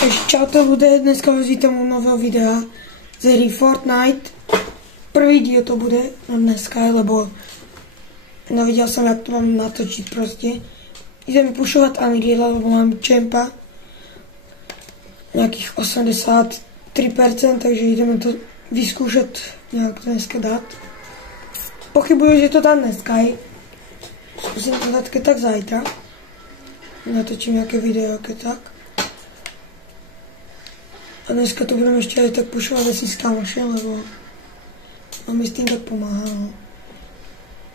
Takže čau, to bude, dneska vás vítám u nového videa ze hry Fortnite. První díl to bude na dneska, lebo neviděl jsem, jak to mám natočit prostě. Jdeme pušovat Unreal, lebo mám čempa nějakých 83%, takže jdeme to vyzkoušet nějak dneska dát. Pochybuju, že to dám dneska, zkusím to dát tak zajtra. Natočím nějaké video, tak. A dneska to budeme ještě aj tak pušovat asi s kamošem, lebo on mi s tím tak pomáhá, no.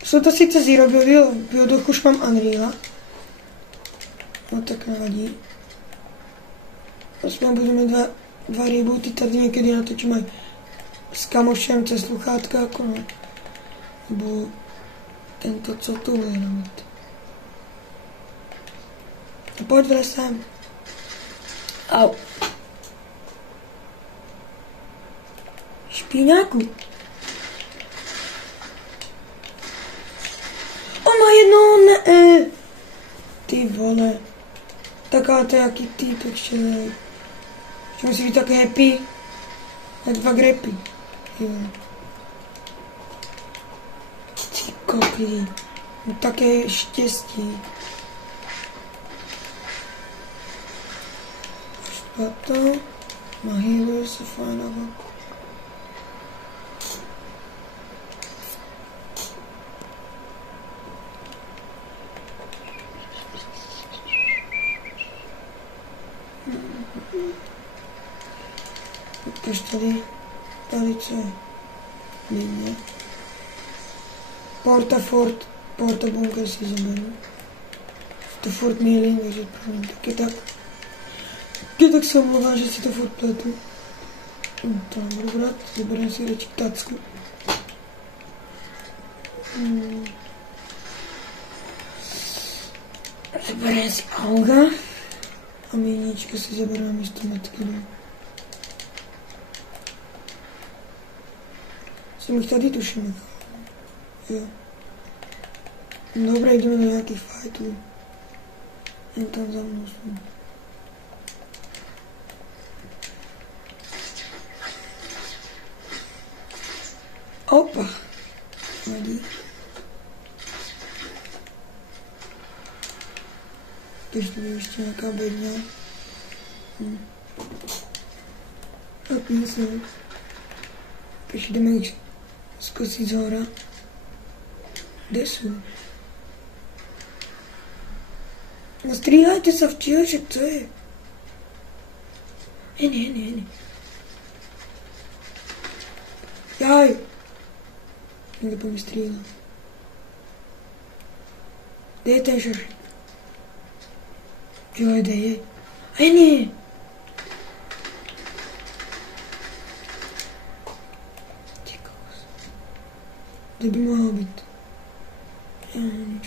Jsou to sice zero buildoch už mám Unreala. No tak nevadí. Aspoň budeme dva rebooty, tady někdy natočím aj s kamošem cez sluchátka, jako no. Nebo tento, co tu bude mít. A pojď vlesem. Au. Špíňáku. On má jedno, ne. Ty vole. Taká to jaký týpek šelej. Že musí být také happy. Jak dva grepy. Jo. Ty koky. No také štěstí. Špatno. Má healer se fajná vaku. Ukaž tady co je líně. Porta bunker si zaberu. To furt mýlím, takže promiň, tak se omlouvám, že si to furt pletu. Tam budu brát, zabereme si radši tacku. Zabereme si auga. A míníčka si zabereme místo metky. Jsem jich tady tuším. Jo. Dobré, jdeme do nějakých fightů. Jen tam za mnou jsou. Opa. Vadí. Takže to je ještě nějaká bedňa. Tak myslím. Takže jdeme jich zkusit z hora. Kde jsou? No stříhajte se v čileček, co je? Ne. Jaj. Někdo po mě střílel. Kde je ten šašek? Jo, kde je? Ne. Kde by mohlo být? Já nevím.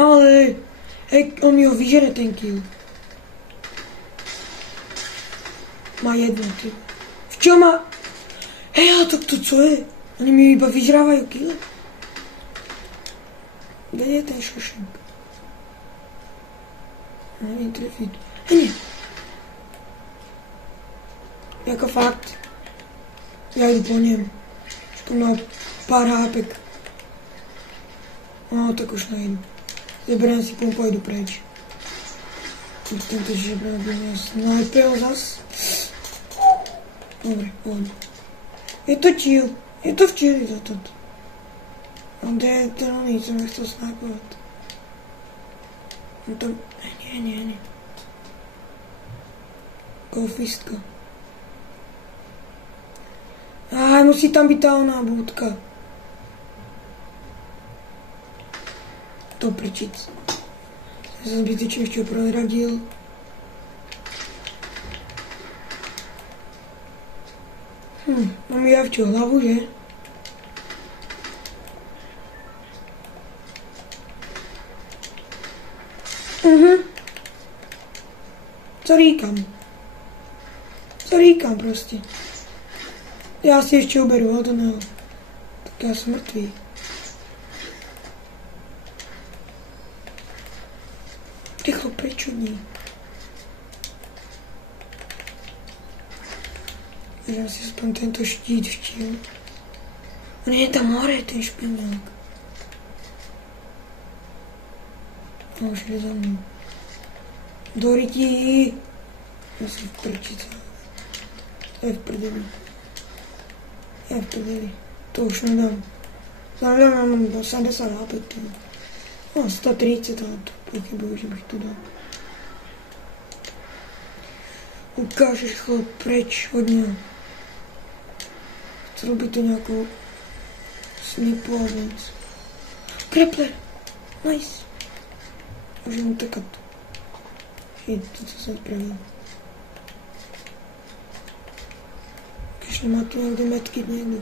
Ale, on mi ho vyžere ten kill. Má jedno, ty. V čem má? Tak to co je? Oni mi iba vyžrávají kill. Kde je ten šošek? Nevím trefit. Ne. Jako fakt. Já jdu po něm. Už má pár hápek. No, tak už nejdu. Zaberám si pumpu a jdu pryč. Tento žebra by mě snajpil zas. Dobré, on. Je to chill. Je to v chilli za to. A kde je ten oný, co mě chtěl snajpovat? No to... Ne. Golfistka. Musí tam být ta oná budka. To prčic. Já jsem zbytečně ještě prozradil. Mám javčo hlavu, že? Co říkám prostě. Já si ještě uberu, ale to ne. Tak já jsem mrtvý. Rychlo pryč od ní. Dám si aspoň tento štít včil. On je tam hore, ten špinák. A už jde za mnou. Do rytí. Já jsem v prčice. To je v prdeli. Je v prdeli. To už nedám. Zároveň mám 80 HP. No, 130, ale to pochybuju, že bych to dal. Ukážeš chlap preč od něho. Chci robit to nějakou snipu a věc. Krepler! Nice! Můžeme utekat. Je to, co jsem spravil. Když nemá tu někde medkit někdo.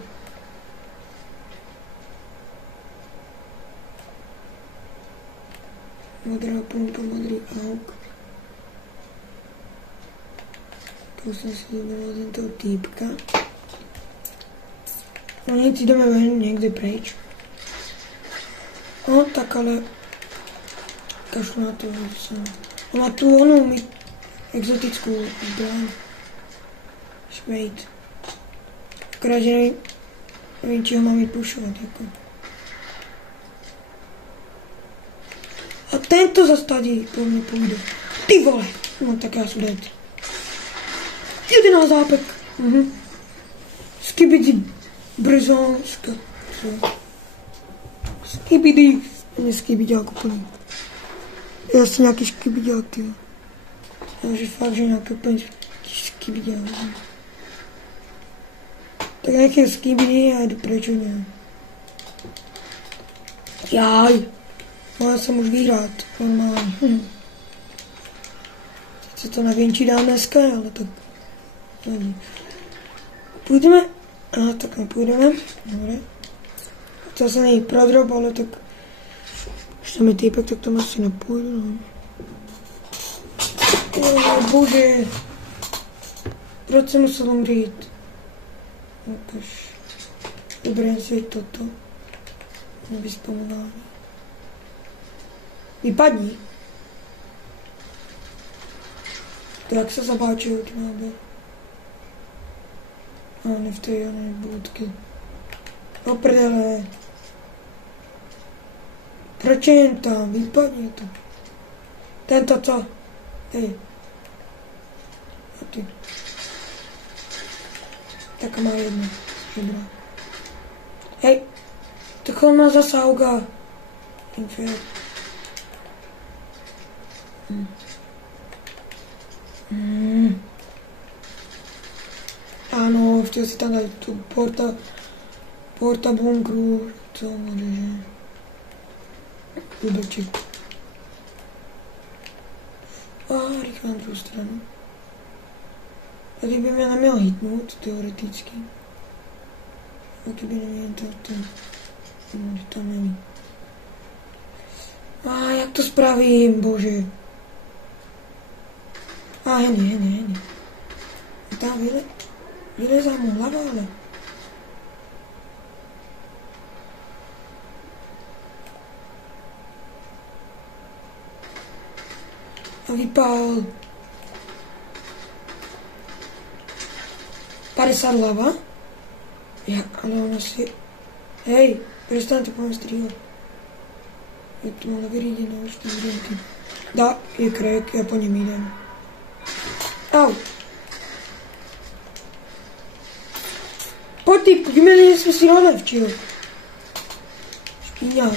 Modrá pumpa, modrý auk. To jsem si vybral tento týpka. No nic, jdeme ven někde pryč. No tak ale kašlu na to, on má tu onu exotickou zbraň. Švejt. Akorát, že nevím, čeho mám jít pušovat, jako. A tento zastadí po mně půjde. Ty vole! No tak já jsem dead. 11 zápek. Skibidi brzonska. Skibidi. Mě skibidák úplně. Já jsem nějaký skibidák, ty. Takže fakt, že nějaký úplně skibidák. Tak nějaký skibidi a jdu pryč od něj. Jaj. Mohla jsem už vyhrát, normálně. Sice to nevěnčí dám dneska, ale tak nevím. Půjdeme? Aha, tak nepůjdeme. Dobre. To se nejít prodrob, ale tak když tam je týpek, tak tam asi nepůjdu, no. Bože. Proč jsem musel umřít? Jakož vyberám si toto. Nevyspomování. Vypadni. To jak se zabáčují ty náby. A nevtejane budky. O prdele. Proč je jen tam? Vypadni to. Tento co? Hej. A ty. Tak má jedno. Dobrá. Hej. Takhle má zase auga. Infer. Ano, chtěl si tam dát tu porta bunkru, co může, že? Blbeček. A rychle na druhou stranu. Tady by mě neměl hitnout, teoreticky. Taky by neměl to. No, tam není. A jak to spravím, bože. A heni. Tam vylezá mu hlava, ale. A vypál. 50 hlava? Ja, ale ono si... Hej, prestaňte po mně střílet. Je to malo vyříděno, už to budem ty. Da, je krek, já po něm jdem. Au. Pojď ty, vyměnili jsme si nolevčil. Špíňák.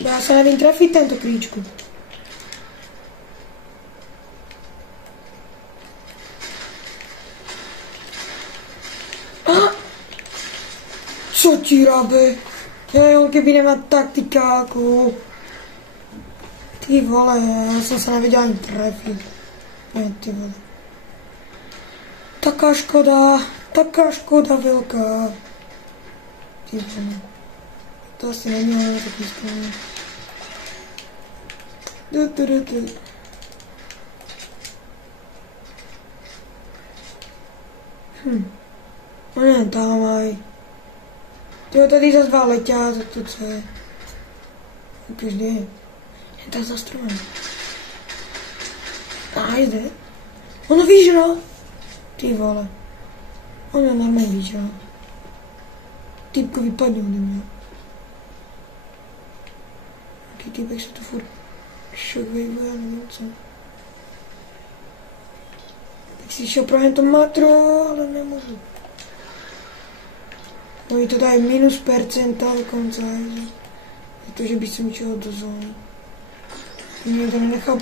Já se nevím trefit tento klíčku. Co ti rabe? Hej, on keby nemá taktikáku. Ty vole, já jsem se neviděl ani trefit. Ne, ty vole. Taká škoda velká. Ty vole. To asi není, ale taky spolu. No ne, tam aj. Tyjo, tady zase dva leťá, za to co je. Jakož jde. Je tak za stromem. A jde. Ono vyžral. Ty vole. On je normálně vyžral. Týpko vypadne ode mě. Jaký týpek se to furt shockwaveuje, nevím co. Tak si šel pro to matro, ale nemůžu. Oni to dají minus percenta dokonce. Protože bych se mi čeho do zóny. Mě to nenechal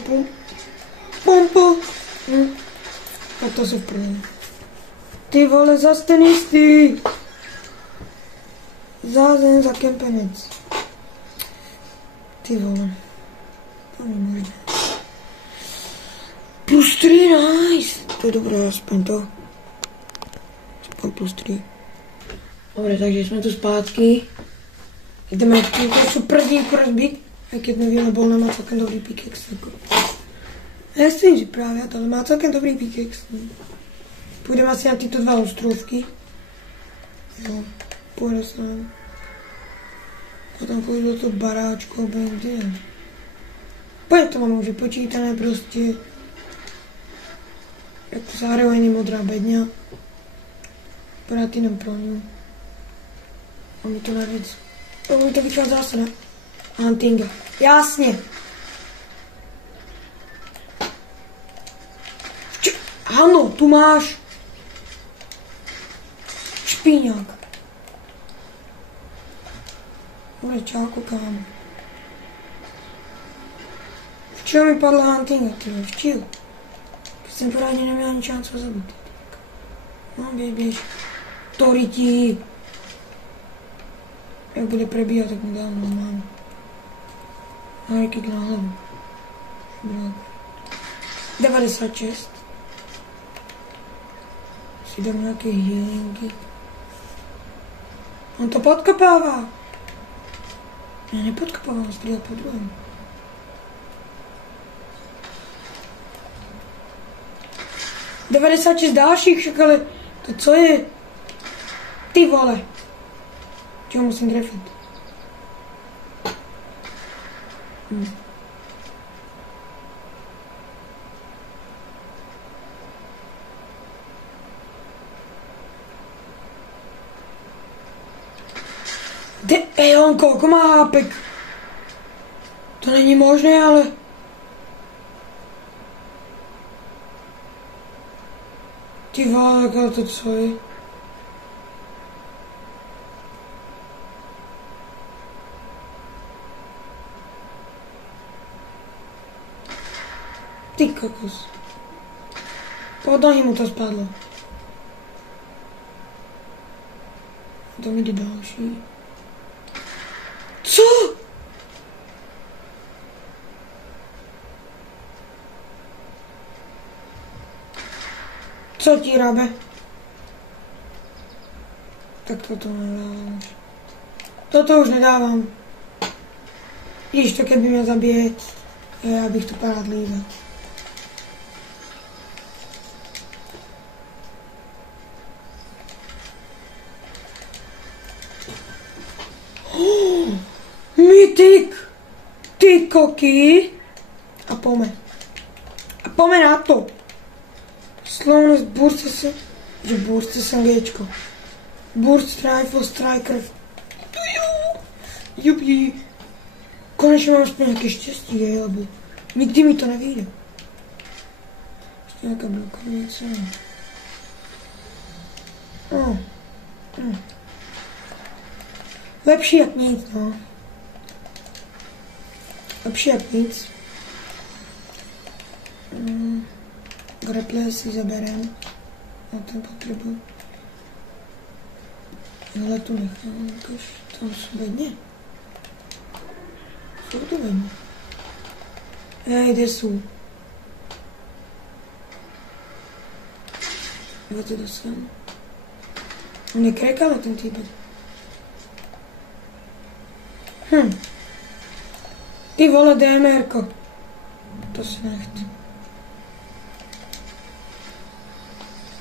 pumpu. A to se v prdeli. Ty vole, zas ten jistý. Zázen za kempenec. Ty vole. To není možné. Plus 3, nice. To je dobré, aspoň to. Aspoň plus 3. Dobre, takže jsme tu zpátky. Jdeme tu super dínku rozbít. A keď nevím, bol nemá celkem dobrý pickaxe. Já si jim vyprávět, ale má celkem dobrý pickaxe. Půjdeme asi na tyto dva ostrovky. Jo, půjde se nám. Potom půjdu do toho baráčku, obejím kde. Pojď to mám už vypočítané prostě. Jako zároveň modrá bedňa. Pořád jenom pro ňu. A mi to navíc. A mi to vychází zase na huntinga. Jasně. Ano, tu máš. Špíňák. Bude čáku kámo. Včera mi padla huntinga, tyhle, včil. Když jsem pořádně neměl ani šanci ho zabít. No, běž. To rytí. Jak bude prebíhat, tak mu dám normálně. Harikik na hlavu. 96. Si dám nějaké healingy. On to podkopává. Já nepodkopávám, střílet po druhém. Devadesát šest dalších, však ale to co je? Ty vole. Čeho musím trefit? On kolik má hápek? To není možné, ale... Ty vole, tak to co je? Ty kokos. Pod nohy mu to spadlo. To mi jde další. Co? Co ti rabe? Tak toto nedávám. Toto už nedávám. Když to keby mě zabije, já bych to rád líbil. Mytik! Ty koky! A pome na to! Slowness, burst jsem Gčko. Burst, rifle, striker. Jupi. Konečně mám aspoň nějaké štěstí, je, lebo nikdy mi to nevyjde. Ještě nějaká blokovnice. Lepší jak nic, no. Lepší jak nic. Grapple si zaberem. A ten potřebuji. Ale tu nechám, jakož tam jsou bedně. Jsou to bedně. Kde jsou? Kde to dostanu? On je krekal ten týpek. Ty vole, DMRko. To si nechci.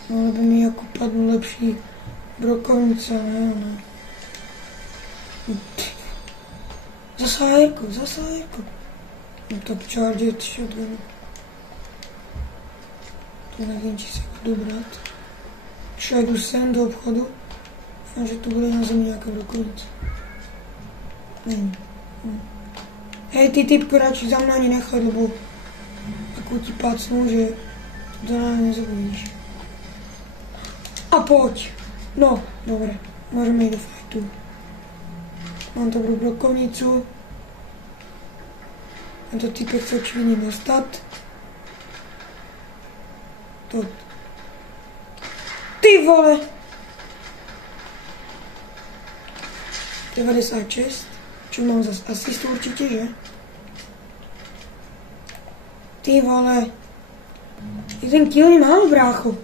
Mohlo by mi jako padnout lepší brokovnice, ne. Zase Jirko. Top Charger shotgun. To nevím, či se budu brát. Jdu sem do obchodu. A že tu bude na zemi nějaká brokovnice. Není. Hej, ty typko, radši za mnou ani nechod, lebo takovou ti pacnu, že to na mě nezabudíš. A pojď. No, dobré. Můžeme jít do fightu. Mám dobrou brokovnicu. Tento typek chce očividně dostat. To. Ty vole! 96. Čo mám zase asistu určitě, že? Ty vole. Jeden kill je málo, brácho.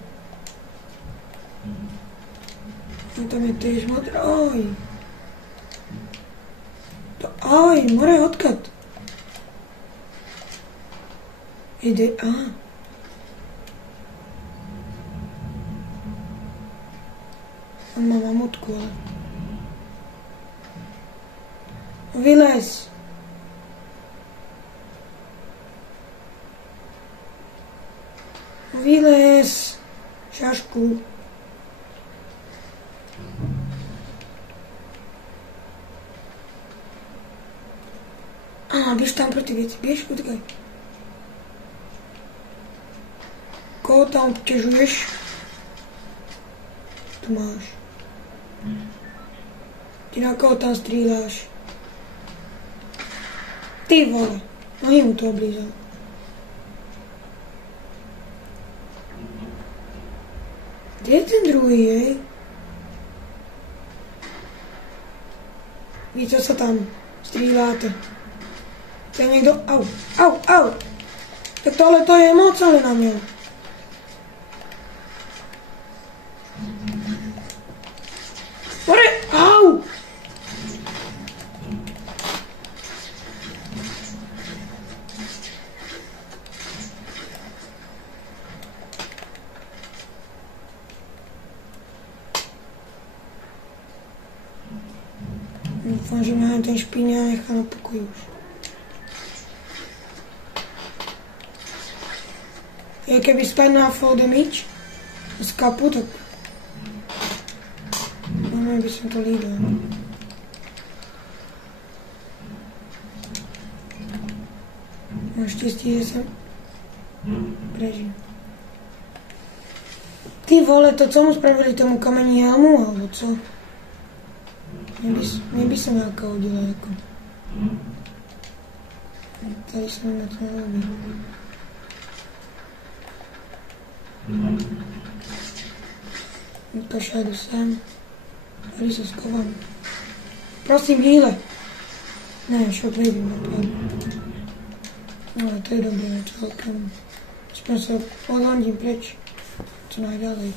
No tam je tež moc. Oj. To oj, more odkud. Jde, On má mamutku, ale... Vylez! Vylez! Šašku. Běž tam pro ty věci, běž, utekaj. Koho tam obtěžuješ? Tu máš. Ty na koho tam stříláš? Ty vole, nohy mu to oblízal. Kde je ten druhý, jej? Víš, co se tam stříláte? To je někdo, au. Tak tohle to je moc, ale na mě. Au! Doufám, že mě ten špíně nechá na pokoji už. Keby spadl na full damage z kapu, tak no, by jsem to lídal. Naštěstí, že jsem prežil. Ty vole, to co mu spravili tomu kamení helmu, alebo co? Mě by se nějaká hodila, jako. Tady jsme na to nelobí. To jdu sem. Tady se schovám. Prosím, hýle. Ne, šok nejdím napadl. No, to je dobré, celkem. Aspoň se odlandím pryč. Co najdálej.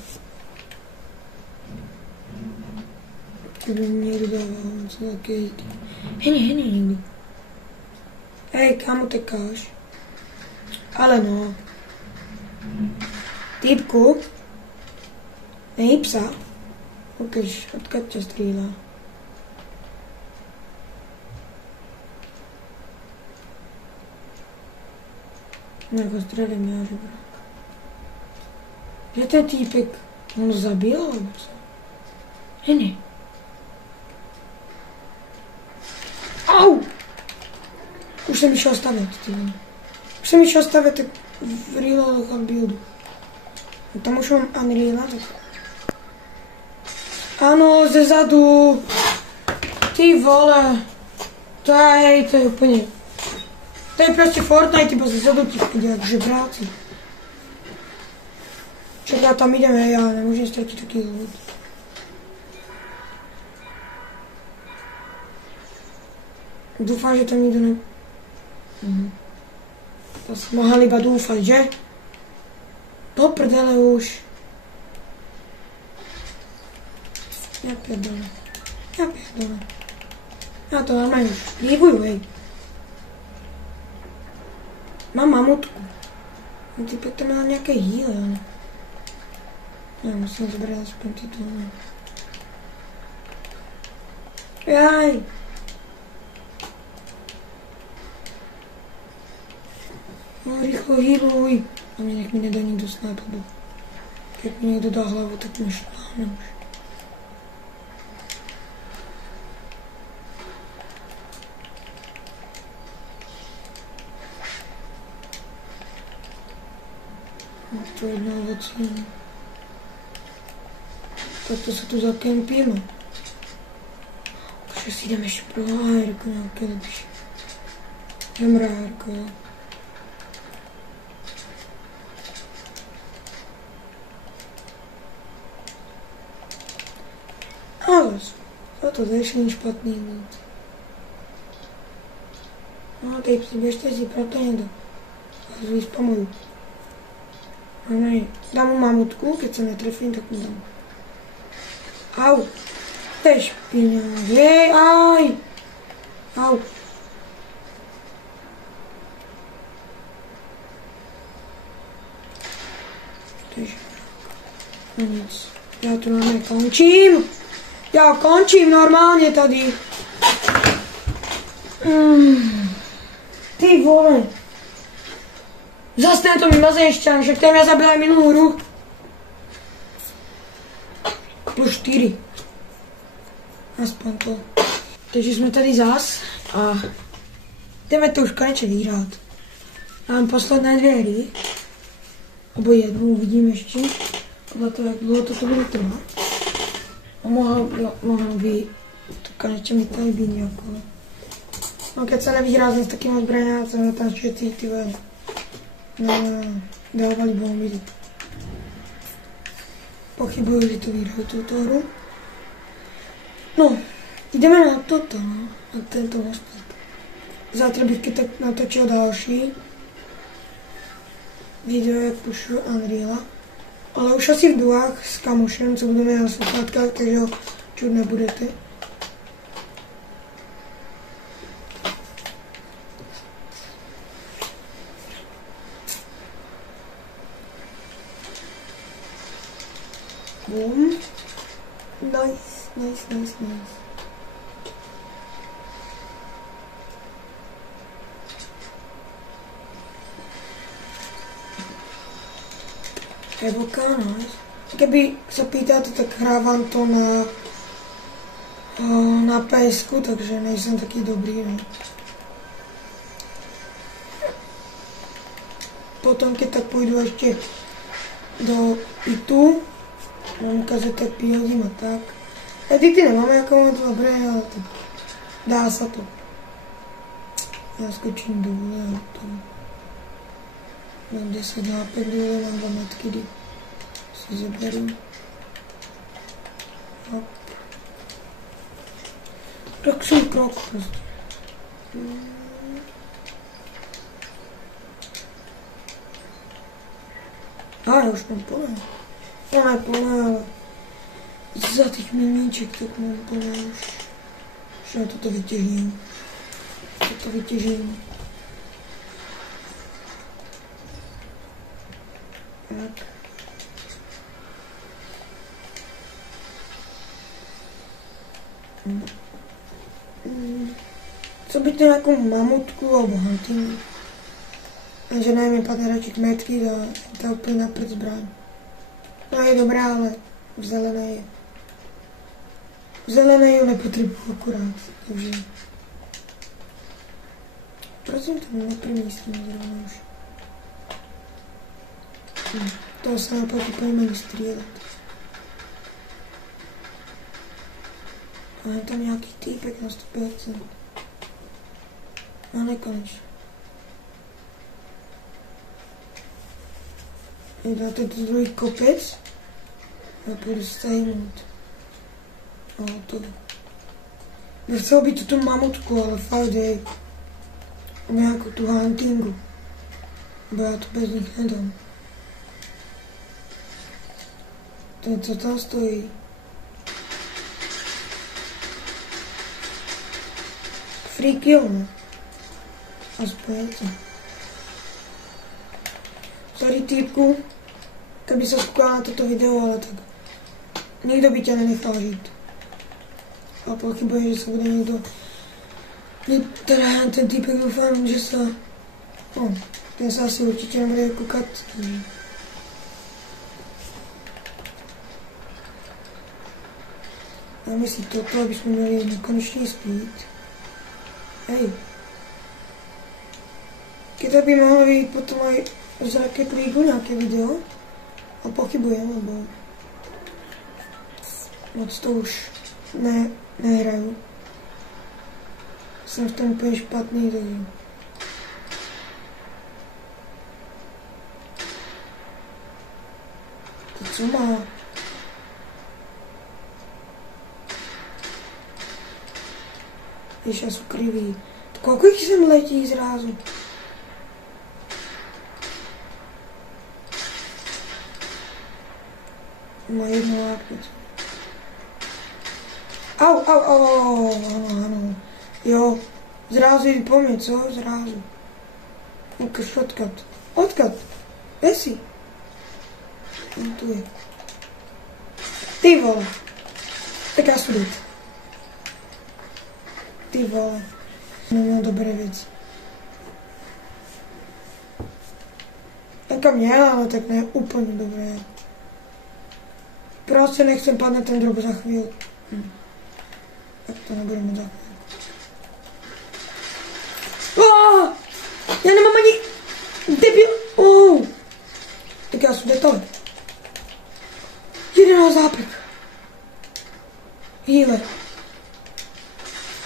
Kdyby mě někdo dával, co taky. Hej, někdo. Hej, kam utekáš? Ale no. Týpku. Nej psa. Ukaž, odkud tě střílá. Jako střelím já, že bro. Že ten týpek, on zabil, alebo co? Hej. Au! Už jsem šel stavět, ty. Už jsem šel stavět v reloadu od buildu. Tam už mám Unreal, tak... Ano, ze zadu. Ty vole. To je úplně... To je prostě Fortnite, iba ze zadu ti chodí jak žebráci. Čeká, tam jdeme, já nemůžu ztratit taky loot. Doufám, že tam nikdo ne... To jsem mohl iba doufat, že? Do prdele už. Já pěrdole. Já to normálně už líbuju, hej. Mám mamutku. Ty pěkně měla nějaké jíle, ale... Já musím zbrat aspoň tyto, ne. Jaj. No, rýchlo hýluj. A mě nech mi nedá nikdo sniper. Jak mi někdo dá hlavu, tak mě šláhne už. No to jedno ovocí. Tak to se tu zakempíme. Takže si jdeme ještě pro hájerku nějaké lepší. Jdem hájerku, jo. Ale to ještě není špatný mít. No teď si běžte si proto někdo. A zvíc pomalu. No, dám mu mamutku, keď se netrefím, tak mu dám. Au. To je špinavý, hej, aj. Au. To je no nic, já to nekončím. Já končím normálně tady. Ty vole. Zas tento mimozejšťan, že který mě zabila minulou hru. Plus 4. Aspoň to. Takže jsme tady zas a jdeme to už konečně vyhrát. Mám posledné 2 hry. Nebo jednu, uvidím ještě. Podle toho, jak dlouho to bude trvat. A mohlo by to konečně mi tady být nějakou. No keď se nevyhrá s takým zbraňácem, tam všetci ty vole. Dávali bomby. Pochybuju, že to vyhrají tuto hru. No, jdeme na toto, no, na tento hospod. Zítra bych tak natočil další video, jak pušu Unreala. Ale už asi v duách s kamošem, co budeme na sluchátkách, takže ho čut nebudete. Boom. Nice. Evoka, nice. Keby se pýtáte, tak hrávám to na PS-ku, takže nejsem taky dobrý, ne? Potom, keď tak půjdu ještě do ITu, mám ukázat, jak píhodím a tak. Edity nemáme jako moc dobré, ale to dá se to. Já skočím dolů a to. Mám 10 nápěk dolů, mám 2 metky, kdy si zaberu. Hop. Tak jsem krok prostě. Já už mám plné. Plné, ale za těch mimíček tak mám plné už. Už já toto vytěžím. Tak. Co by to nějakou mamutku nebo hunting? že nevím, padne radši kmetky a to úplně na prd zbraň. No je dobrá, ale v zelené je. V zelené ji nepotřebuji akorát, takže... Proč jsem tam neprimístím zrovna už? Toho se napak úplně méně střílet. A je tam nějaký týpek na 100%. A nekonečně. Dáte do druhý kopec a půjdu stajnout. A to. Nechcel by tu mamutku, ale fakt dej. Nějakou tu huntingu. Bo já to bez nich nedám. Ten, co tam stojí. Free kill, ne? Aspoň je to. Sorry týpku, kdyby se skoukal na toto video, ale tak nikdo by tě nenechal žít. A pochybuji, že se bude někdo... Teda ten týpek doufám, že se... No, Ten se asi určitě nebude koukat. Dáme si toto, aby jsme měli nekonečný speed. Hej. Když by mohlo vyjít potom aj z Rocket League nějaké video. A pochybujem, lebo moc to už nehraju. Jsem v tom úplně špatný, takže... To co má? Ještě jsou krivý. Kolik jich sem letí zrazu? Má jednu látku. Au, ano. Jo, zrazu jdi po mě, co? Zrazu. Ukaž odkud. Odkud? Jsi? Tu je. Ty vole. Tak já sudu. Ty vole. Nemám dobré věci. Taká měla, ale tak ne úplně dobré. Prostě nechcem padnout ten drop za chvíli. Tak to nebudeme za chvíli. Já nemám ani debil. Tak já jsem tohle. 11 zápek. Hýle.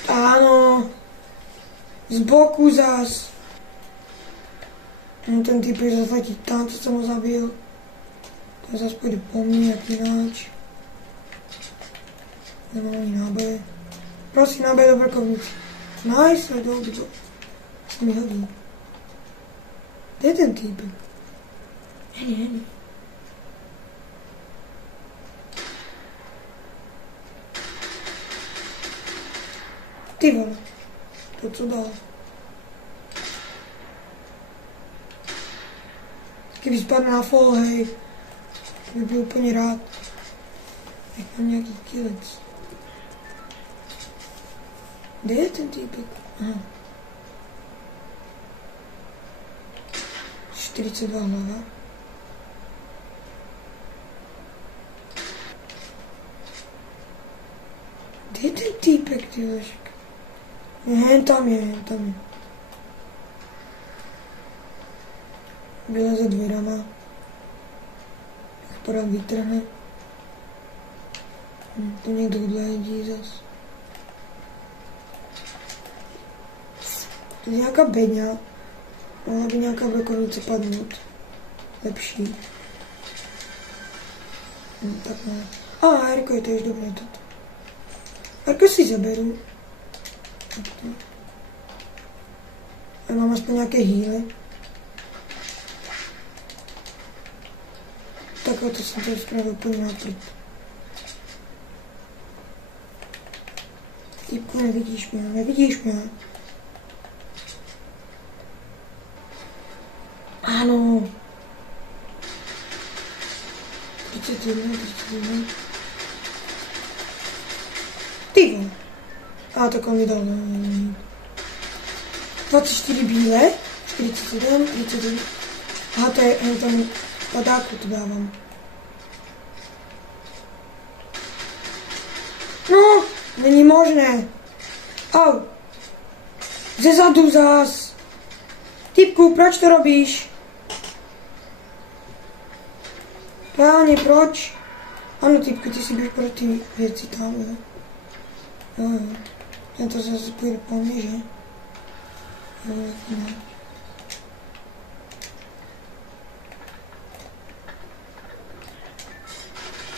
Ano. Z boku zas. Ten typ je zase letí tam, co jsem ho zabil. To zase půjde po mně, jak jináč. Nemám ani náboje. Prosím, náboje do brkovnice. Nice, dobrý. Se mi hodí. Kde je ten typ? Není. Ty vole. To co dál? Kdyby spadne na fall, hej. To by byl úplně rád. Jak mám nějaký killec. Kde je ten týpek? Aha. 42 hlava. Kde je ten týpek, ty lešek? Jen tam je. Byla za dvěrama. Jak to rád vytrhne. To někdo odhledí zas. To je nějaká bedňa. Mohla by nějaká brokovnice padnout. Lepší. Tak ne. Erko je to již dobré toto. Erko si zaberu. Já mám aspoň nějaké hýle. Takhle to jsem tady spravil úplně naprd. Typku, nevidíš mě. Ano. 31. Ty vole. Tak on mi dal 24 bílé, 47, 39. Aha, to je tam padáku to dávám. No, není možné. Au. Ze zadu zás. Typku, proč to robíš? Reálně, proč? Ano, typku, ty si běž pro ty věci tam, jo. Jo. Já to zase půjde po mně, že? Jo, ne.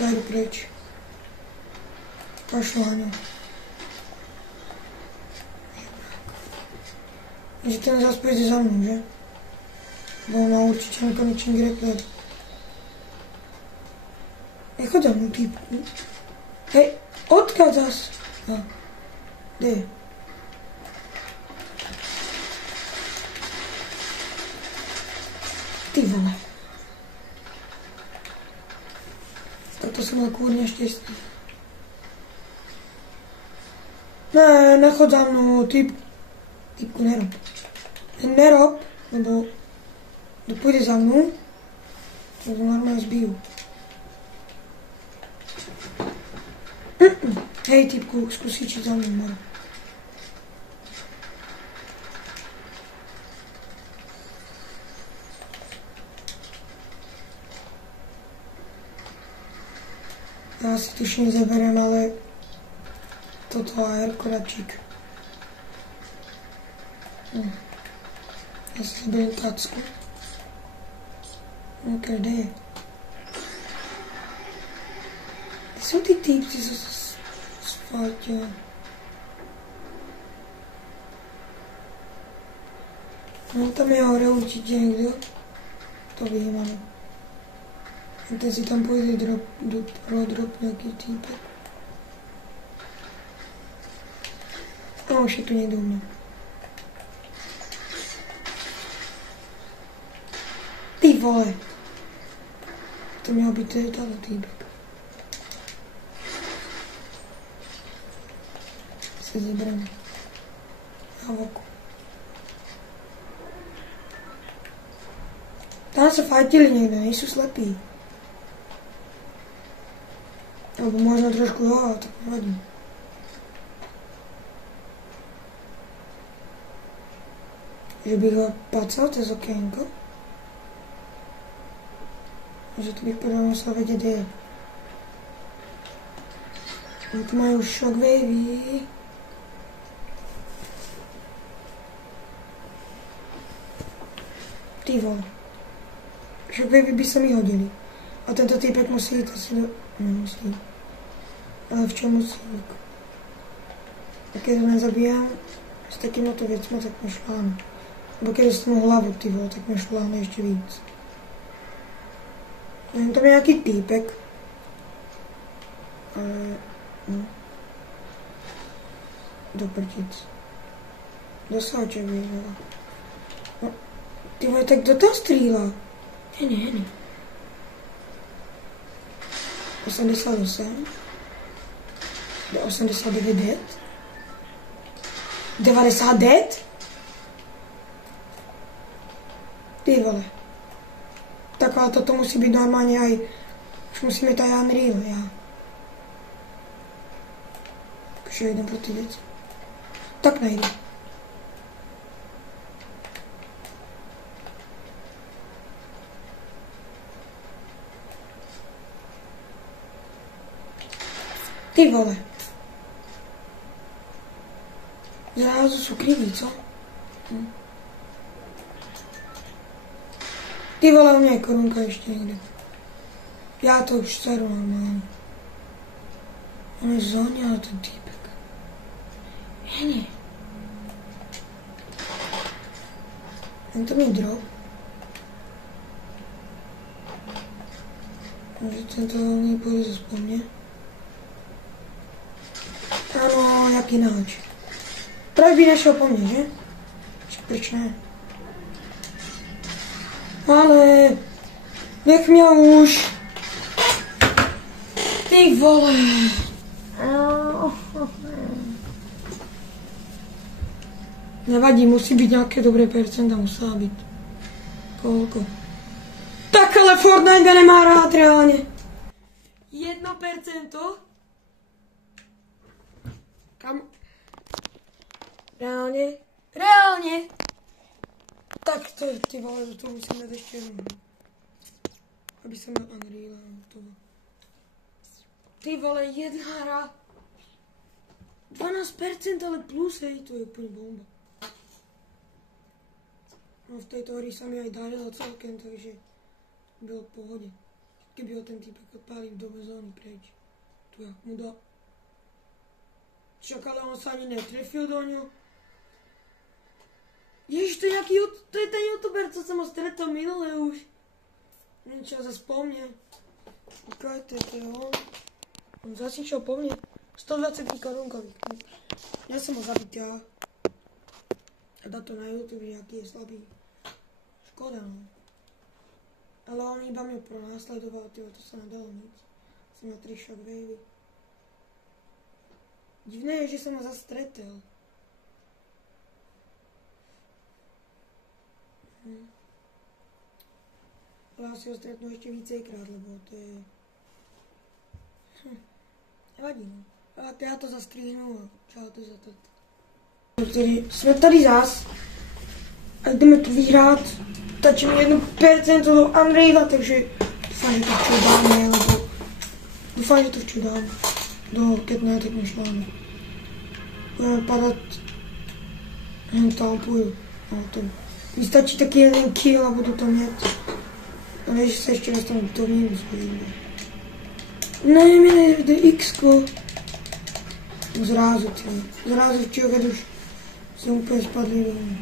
Já jdu pryč. Pošlu, ano. Že ten zase půjde za mnou, že? Bo má určitě nekonečný replay. Nechod za mnou, týpku. Hej, odkud zas? Kde je? Ty vole. Tak to jsem měl kůrně štěstí. Ne, nechod za mnou, typku nerob. Nerob, nebo Kto pôjde za mnou, tak to normálne zbijú. Hej, typku, skúsi či za mnou, mora. Ja si tuším zaberiem, ale toto AR-ko radšík. Ja si zaberiem tacku. Ok, kde je? Kde sú tí týpci, co sa spátia? No tam je hore určite niekto. To viem, ale... Ten si tam pôjde drop nejaký týpek. No už je tu niekto u mňa. Ty vole! To měl být tady týpek. Se zabereme. A voku. Tam se fajtili někde, nejsou slepí. Alebo možno trošku jo, ale to nevadí. Že bych ho pacal cez okénko. Že to bych podľa musel vedieť, kde je. No tu majú shockwavy. Ty vole. Shockwavy by sa mi hodili. A tento týpek musí ísť asi do... Nemusí. Ale v čom musí? A keď ho nezabijam s takýmto vecmi, tak mi šláne. Lebo keď dostanu hlavu, ty vole, tak mi šláne ešte víc. Neviem, tam je nejaký týpek. Ale... No. Do prtic. Kto sa očevívala? No. Ty vole, tak kto tam strýla? Hene. 88. 89 dead. 90 dead? Ty vole. Tak ale toto musí byť normálne aj... Už musíme to aj Unreal, ja. Takže idem proti veci. Tak nejde. Ty vole. Zrazu sú kriví, co? Ty vole, u mňa je korunka ešte niekde. Ja to už seru normálne. On je zóňal ten týpek. Nie. Tento mi drop. Môže tento nepôjde zase po mne. Áno, jaký náč. Práve by nešiel po mne, že? Proč ne? Ale... Nech mňa už... Ty vole... Nevadí, musí byť nejaké dobré percenta, musela byť. Koľko? Tak ale Fortnite ga nemá rád reálne. 1%? Kam? Reálne? Reálne? Tak to je, ty vole, do toho musím dať ešte jednu. Aby som mal Unreal a toho. Ty vole, jedna hra. 12%, ale plus, hej, to je úplne bomba. No v tejto hry sa mi aj darilo celkem, takže bylo v pohode. Keby ho ten týpek odpálil do zóny preč. Tu jak mu dá. Však ale on sa ani netrefil do ňu. Ježiš, to je ten youtuber, co som ho stretol minule už. Niečo zase po mne. Ok, to je on. On zase išiel po mne. 120 korunkových. Ja som ho zabiť ja. A dá to na YouTube, aký je slabý. Škoda, no. Ale on iba mňa pronásledoval, tyjo, to sa nedalo nic. Som mal 3 shockwavy. Divné je, že som ho zase stretel. Ale asi ho ztratnu ještě vícekrát, lebo to je... Nevadí, no. A já to zastříhnu a čau to za to. Tedy jsme tady zás a jdeme to vyhrát. Stačí mi 1% do Unreala, takže doufám, že to včas dáme, lebo doufám, že to včas dám. Keď ne, tak nešláme. Budeme padat. Jen tam půjdu. No, to mi stačí taky 1 kill a budu to mít. A než se ještě dostanu do minus. Ne, mi nejde X-ko. Zrázu, ty. Zrázu včera, keď už jsem úplně spadlý domů.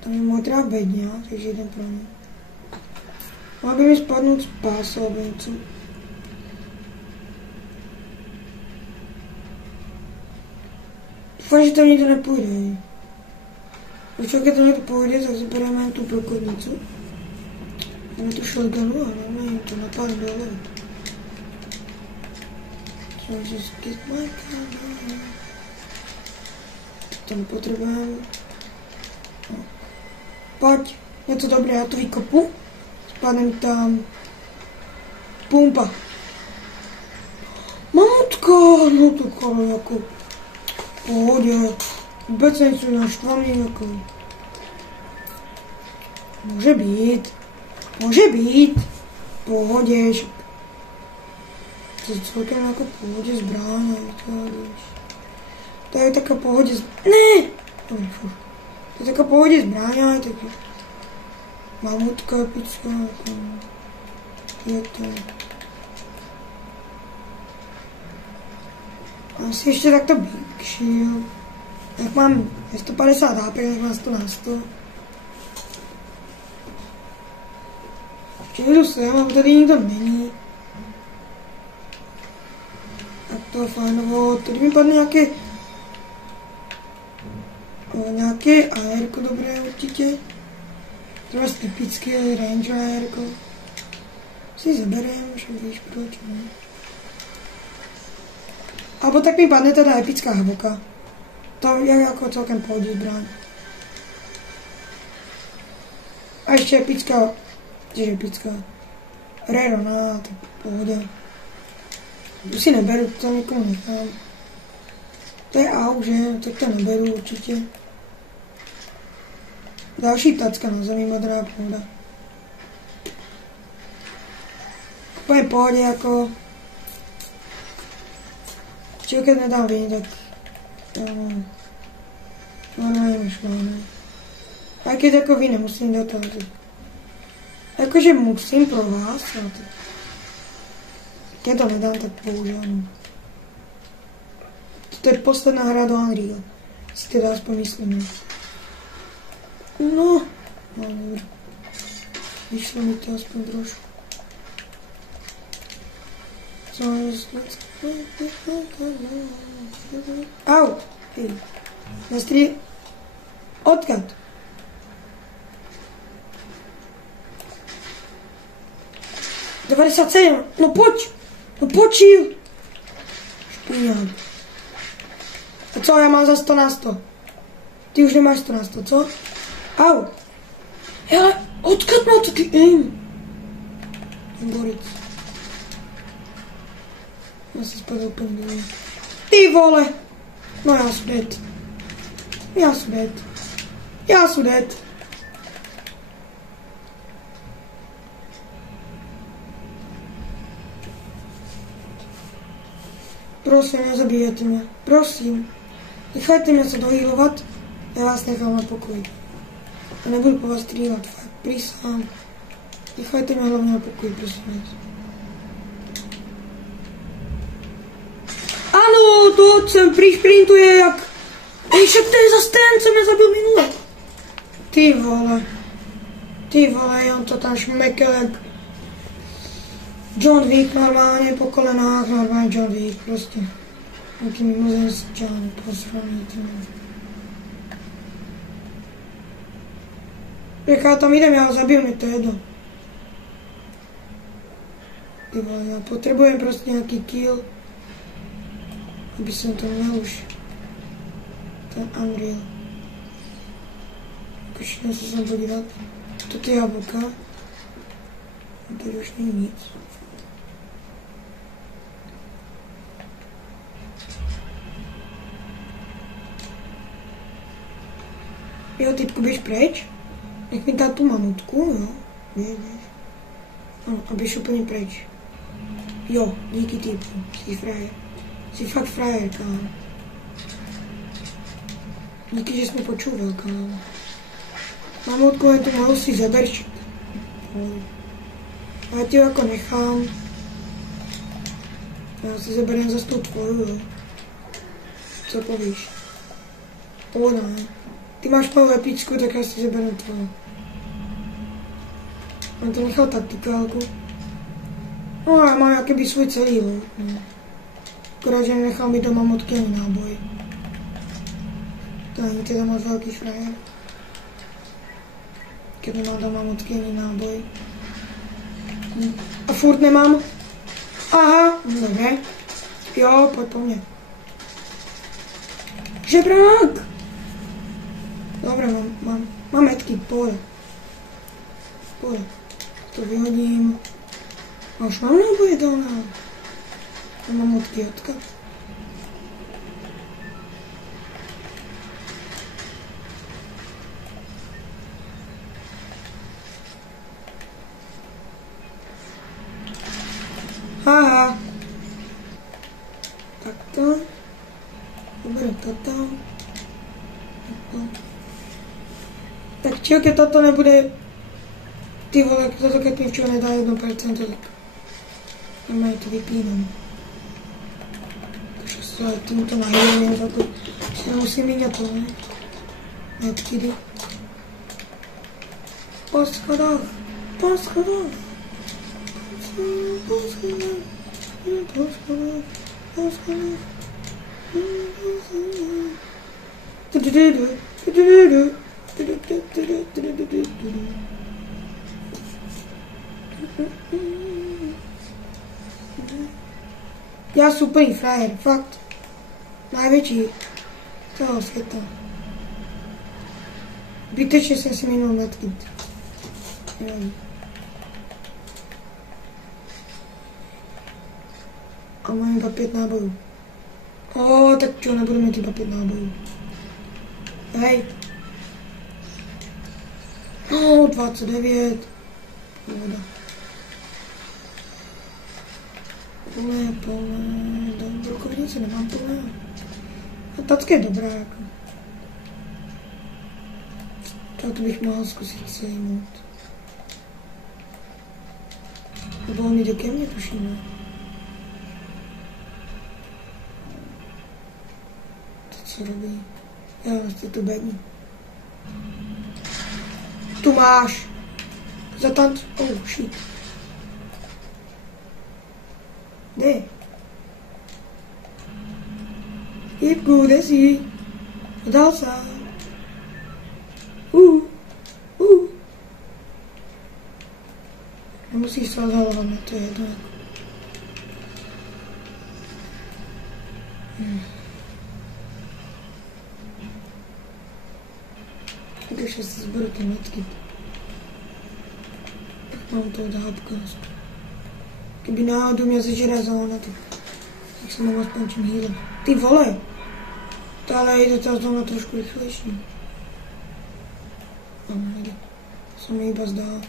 Tam je modrá bedňa, takže jdem pro ně. Mohla by mi spadnout z pása, nebo něco. Doufám, že tam nikdo nepůjde. Když to někdo půjde, tak zabereme tu průchodnicu. Máme tu shotgunu a normálně to napadne do hlavy. To nepotřebujeme. No. Pojď, něco dobré, já to vykopu. Spadnem tam. Pumpa. Mamutka, no to kolo jako. Pohodě. Vůbec nejsou naštvaný jako. Může být. Může být. Pohodě. To je celkem jako pohodě zbraň. To je taková pohodě Ne! To je taková pohodě zbraň, takže mamutka epická. Je to. Asi ještě takto Big Shield. Jak mám 150 HP, tak mám 100 na 100. Ještě jdu sem, ale tady nikdo není. Tak to je fajnovo. Tady mi padne nějaké AR-ko dobré určitě. Třeba typické Ranger AR-ko. Si zaberem, že víš proč, ne? Alebo tak mi padne teda epická havoka. To je jako celkem pohodě zbraň. A ještě epická, těž epická. Rerona, tak pohodě. Tu si neberu, to nikomu nechám. To je AUG, že? Tak to neberu určitě. Další tacka na zemi, modrá pohoda. Úplně pohodě jako. Když nedám vy, tak normálně myšlené. A jak je to jako vy, nemusím do toho. Jakože musím pro vás, ale já to nedám, tak bohužel. To je posledná hra do Unreal. Si teda aspoň myslím. No dobré. Vyšlo mi to aspoň trošku. Au! Hej. Nestří... Odkud? $97. No pojď! No pojď! Špíňák. A co, já mám za 100 na 100. Ty už nemáš 100 na 100, co? Au! Hele, odkud má to ty aim? Boric. Já si spadl úplně dolů. Ty vole! No já jsem dead. Já jsem dead. Prosím, nezabíjete mě. Prosím. Nechajte mě se dohýlovat. Já vás nechám na pokoji. Já nebudu po vás střílet. Fakt, prísám. Nechajte mě hlavně na pokoji, prosím. Ano, to jsem přišprintuje jak... Ještě to je zase ten, co mě zabil minule. Ty vole, on to tam šmekel jak... John Wick normálně po kolenách, normálně John Wick prostě. Jaký mimozemšťan, posraný ty. Jak já tam jdem, já ho zabiju, mi to jedno. Ty vole, já potřebujem prostě nějaký kill. Aby jsem to měl už. Ten Unreal. Počkejme se sem podívat. Toto je jablka. A tady už není nic. Jo, typku, běž pryč. Nech mi dát tu mamutku, jo. Běž. Ano, a běž úplně pryč. Jo, díky typku. Jsi frajer. Jsi fakt frajer, kámo. Díky, že jsi mi počuval, kámo. Mamutku, jen tu malou si zaberš. A já ti jako nechám. Já si zaberem za tou tvoju, jo. Co povíš? O ne. Ty máš malou epičku, tak já si zaberem tvoju. On to nechal taktikálku. No a já mám jakoby svůj celý loot. Akorát, že nechal mi doma mamutky ani náboj. To není teda moc velký frajer. Když nemám doma mamutky ani náboj. A furt nemám. Aha, dobré. Jo, pojď po mně. Žebrák! Dobré, mám metky, pojď. To vyhodím. A už mám náboje doma. A mám mamutky odkud. Haha. Takto. Dobre, toto. Tak čekaj, toto nebude... Ty vole, toto keď mi včera nedá 1%, tak... Normálně to vypínám. Takže se tímto nahýlím, tak si nemusím míňat to, ne? Metky. Po schodách. Já super frajer, fakt. Najvětší toho světa. Bytečně jsem si minul metky. A mám iba 5 nábojů. Tak čo, nebudu mít iba 5 nábojů. Hej. 29. Voda. Plné. Do rukovnice nemám plné. A tacky je dobrá, jako. To bych mohl zkusit sejmout. Nebo on jde ke mně, tuším. Co robí? Jo, vlastně tu bední. Tu máš. Zatanc... shit. Kde? Jipku, kde jsi? Dal se. Nemusíš se odhalovat, to je jedno. Takže si zberu ty metky. Tak mám to dábka. Kdyby náhodou mě zežere zóna, tak se mám aspoň čím hýlet. Ty vole! To ale jde ta zóna trošku rychlejší. Nejde. Se mi iba zdá.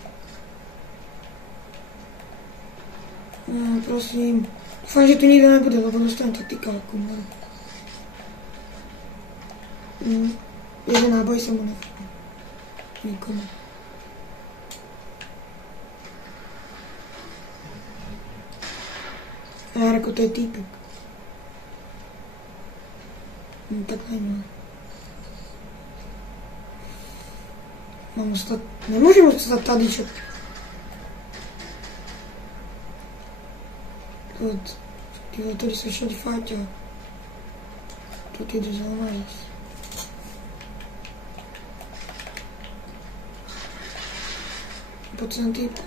No, prosím. Doufám, že tu nikdo nebude, lebo dostanu taktikálku. Jeden náboj se mu nechal. Nikomu. A já jako to je týpek. Tak nemá. Mám ostat... Nemůžeme ostat tady, čo? Tyhle, tady se všade fáťa. Тут jde zóna jít. Pojď sem týpku.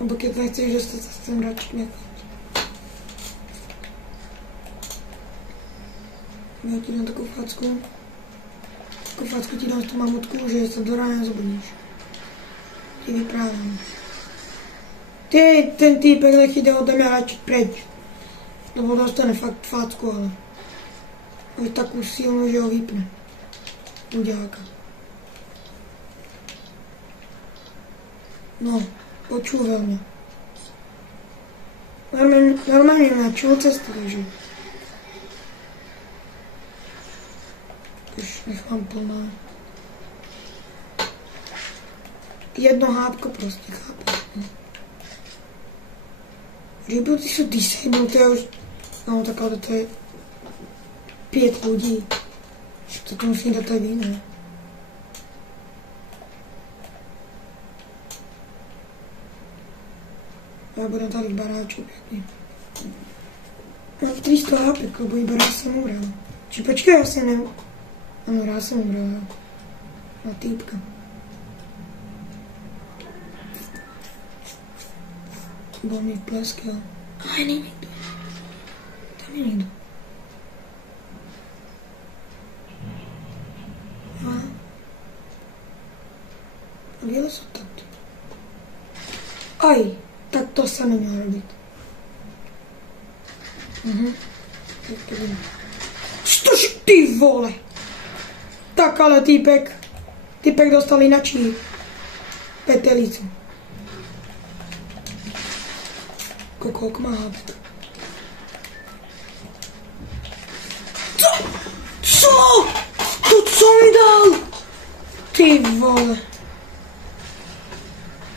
Nebo když nechceš dostat, tak jsem radši nechat. Já ti dám takovou facku. Facku ti dám tu mamutku, že se do rána zobudíš. Ti vyprávám. Ten týpek nech jde ode mě radši preč. Lebo dostane fakt facku, ale je takovou silnou, že ho vypne. Uděláka. No, počúval mě. Normálně na čul cestu, takže. Už nechám plná. Jedno hápko prostě, chápeš? Rebuildy jsou disabled, to je už. No tak ale to je 5 lidí. To musí dát tady, ne? Já budu tady v baráču pěkně. Mám 300 hápek, lebo iba raz jsem umrel. Či počkej, já si ne... Ano, raz jsem umrel, jo. Na týpka. Bo mi pleskal. Ale není nikdo. Tam je někdo. A vyjel se tam. Aj, tak to se nemělo robit. Což ty vole? Tak ale týpek dostal inačí petelicu. Kolik má hápek? Co? To co mi dal? Ty vole.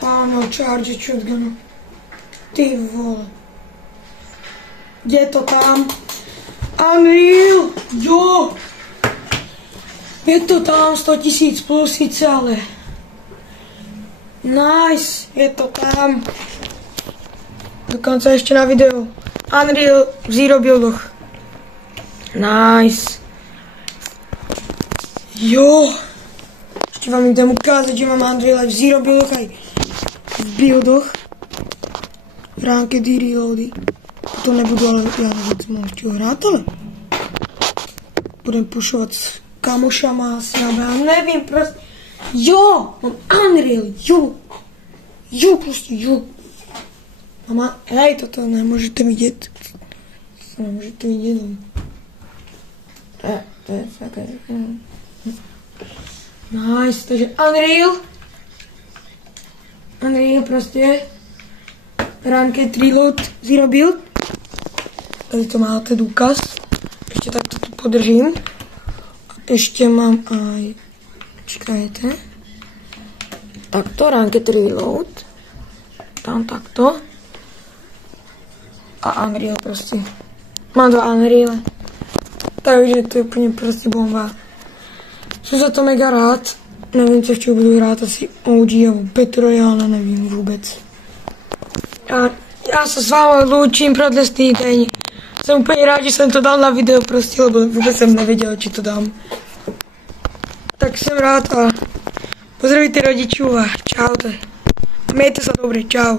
Ano, charge shotgunu. Ty vole. Je to tam? Unreal! Jo! Je to tam 100 000 plus sice, ale... Nice! Je to tam. Dokonce ještě na videu. Unreal v Zero Buildoch. Nice. Jo! Ještě vám jdem ukázat, že mám Unreal v Zero Buildoch a v Buildoch. V Ranked Reloady. To nebudu, ale já nevím, ještě hrát, ale... Budem pušovat s kamošama, s náma, já nevím, prostě... Jo! Mám Unreal, jo! Jo, prostě, jo! Mama, hej, toto nemůžete vidět. To nemůžete vidět. To je fakt... Nice, takže Unreal prostě. Ranked Reload Zero Build. Tady to máte důkaz. Ještě takto to podržím. Ještě mám aj... Čekajte. Takto, Ranked Reload. Tam takto. A Unreal prostě. Mám 2 Unreal. Takže to je úplně prostě bomba. Jsem za to mega rád. Nevím, co ještě budu hrát, asi OG nebo Battle Royale, nevím vůbec. A já se s vámi loučím pro dnešní den. Jsem úplně rád, že jsem to dal na video prostě, lebo vůbec jsem nevěděl, či to dám. Tak jsem rád a pozdravujte rodičů a čaute. Mějte se dobře, čau.